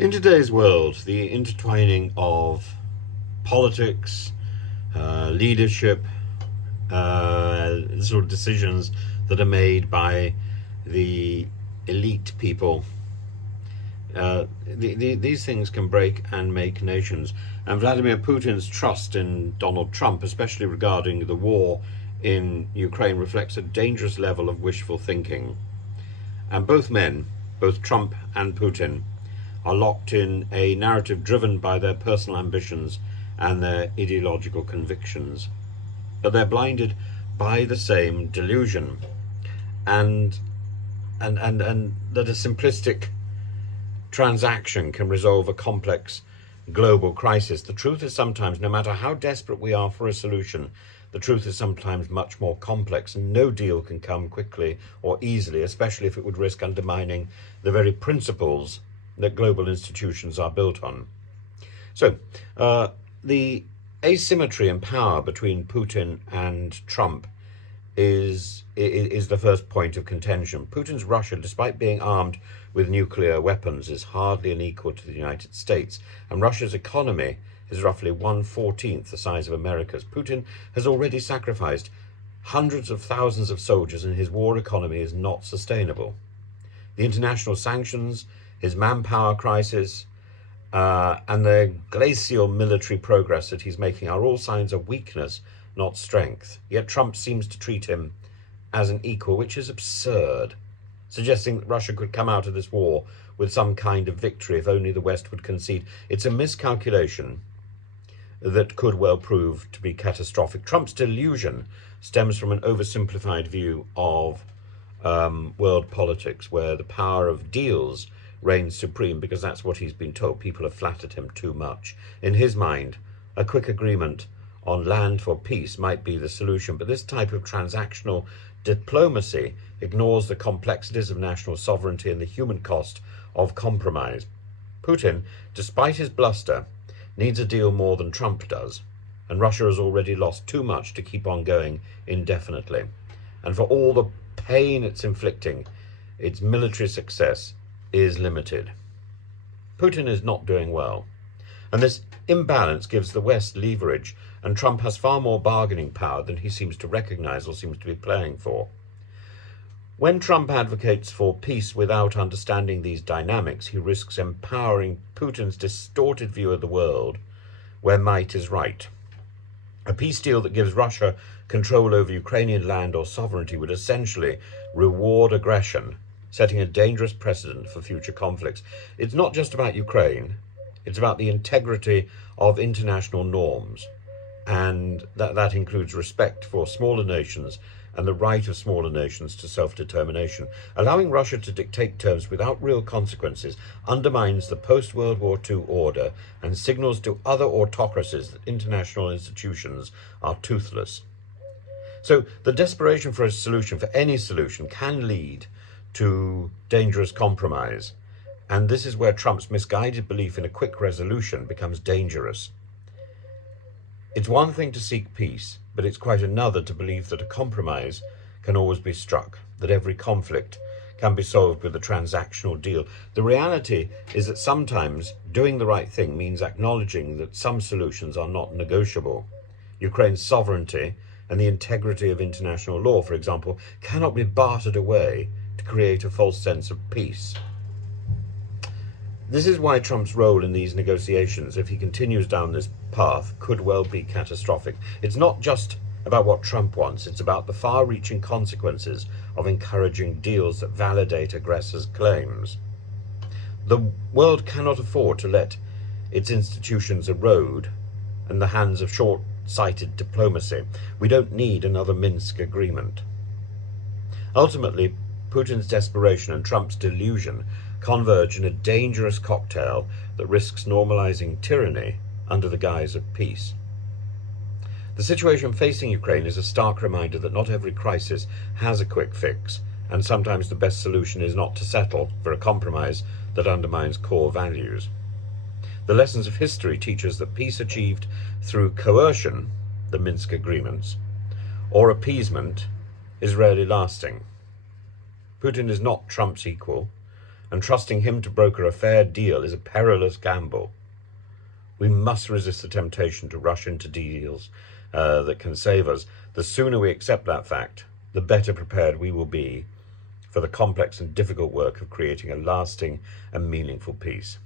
In today's world, the intertwining of politics, leadership, sort of decisions that are made by the elite people, these things can break and make nations. And Vladimir Putin's trust in Donald Trump, especially regarding the war in Ukraine, reflects a dangerous level of wishful thinking. And both men, both Trump and Putin, are locked in a narrative driven by their personal ambitions and their ideological convictions. But they're blinded by the same delusion, and that a simplistic transaction can resolve a complex global crisis. The truth is sometimes, no matter how desperate we are for a solution, the truth is sometimes much more complex, and no deal can come quickly or easily, especially if it would risk undermining the very principles that global institutions are built on. So, the asymmetry in power between Putin and Trump is the first point of contention. Putin's Russia, despite being armed with nuclear weapons, is hardly an equal to the United States, and Russia's economy is roughly 1/14 the size of America's. Putin has already sacrificed hundreds of thousands of soldiers, and his war economy is not sustainable. The international sanctions, his manpower crisis, and the glacial military progress that he's making are all signs of weakness, not strength. Yet Trump seems to treat him as an equal, which is absurd, suggesting that Russia could come out of this war with some kind of victory if only the West would concede. It's a miscalculation that could well prove to be catastrophic. Trump's delusion stems from an oversimplified view of world politics, where the power of deals reigns supreme because that's what he's been told. People have flattered him too much. In his mind, a quick agreement on land for peace might be the solution, but this type of transactional diplomacy ignores the complexities of national sovereignty and the human cost of compromise. Putin, despite his bluster, needs a deal more than Trump does, and Russia has already lost too much to keep on going indefinitely. And for all the pain it's inflicting, its military success is limited. Putin is not doing well, and this imbalance gives the West leverage, and Trump has far more bargaining power than he seems to recognize or seems to be playing for. When Trump advocates for peace without understanding these dynamics, he risks empowering Putin's distorted view of the world, where might is right. A peace deal that gives Russia control over Ukrainian land or sovereignty would essentially reward aggression, setting a dangerous precedent for future conflicts. It's not just about Ukraine, it's about the integrity of international norms, and that includes respect for smaller nations and the right of smaller nations to self-determination. Allowing Russia to dictate terms without real consequences undermines the post-World War II order and signals to other autocracies that international institutions are toothless. So the desperation for a solution, for any solution, can lead to dangerous compromise. And this is where Trump's misguided belief in a quick resolution becomes dangerous. It's one thing to seek peace, but it's quite another to believe that a compromise can always be struck, that every conflict can be solved with a transactional deal. The reality is that sometimes doing the right thing means acknowledging that some solutions are not negotiable. Ukraine's sovereignty and the integrity of international law, for example, cannot be bartered away to create a false sense of peace. This is why Trump's role in these negotiations, if he continues down this path, could well be catastrophic. It's not just about what Trump wants, it's about the far-reaching consequences of encouraging deals that validate aggressors' claims. The world cannot afford to let its institutions erode in the hands of short-sighted diplomacy. We don't need another Minsk agreement. Ultimately, Putin's desperation and Trump's delusion converge in a dangerous cocktail that risks normalizing tyranny under the guise of peace. The situation facing Ukraine is a stark reminder that not every crisis has a quick fix, and sometimes the best solution is not to settle for a compromise that undermines core values. The lessons of history teach us that peace achieved through coercion, the Minsk agreements, or appeasement is rarely lasting. Putin is not Trump's equal, and trusting him to broker a fair deal is a perilous gamble. We must resist the temptation to rush into deals that can save us. The sooner we accept that fact, the better prepared we will be for the complex and difficult work of creating a lasting and meaningful peace.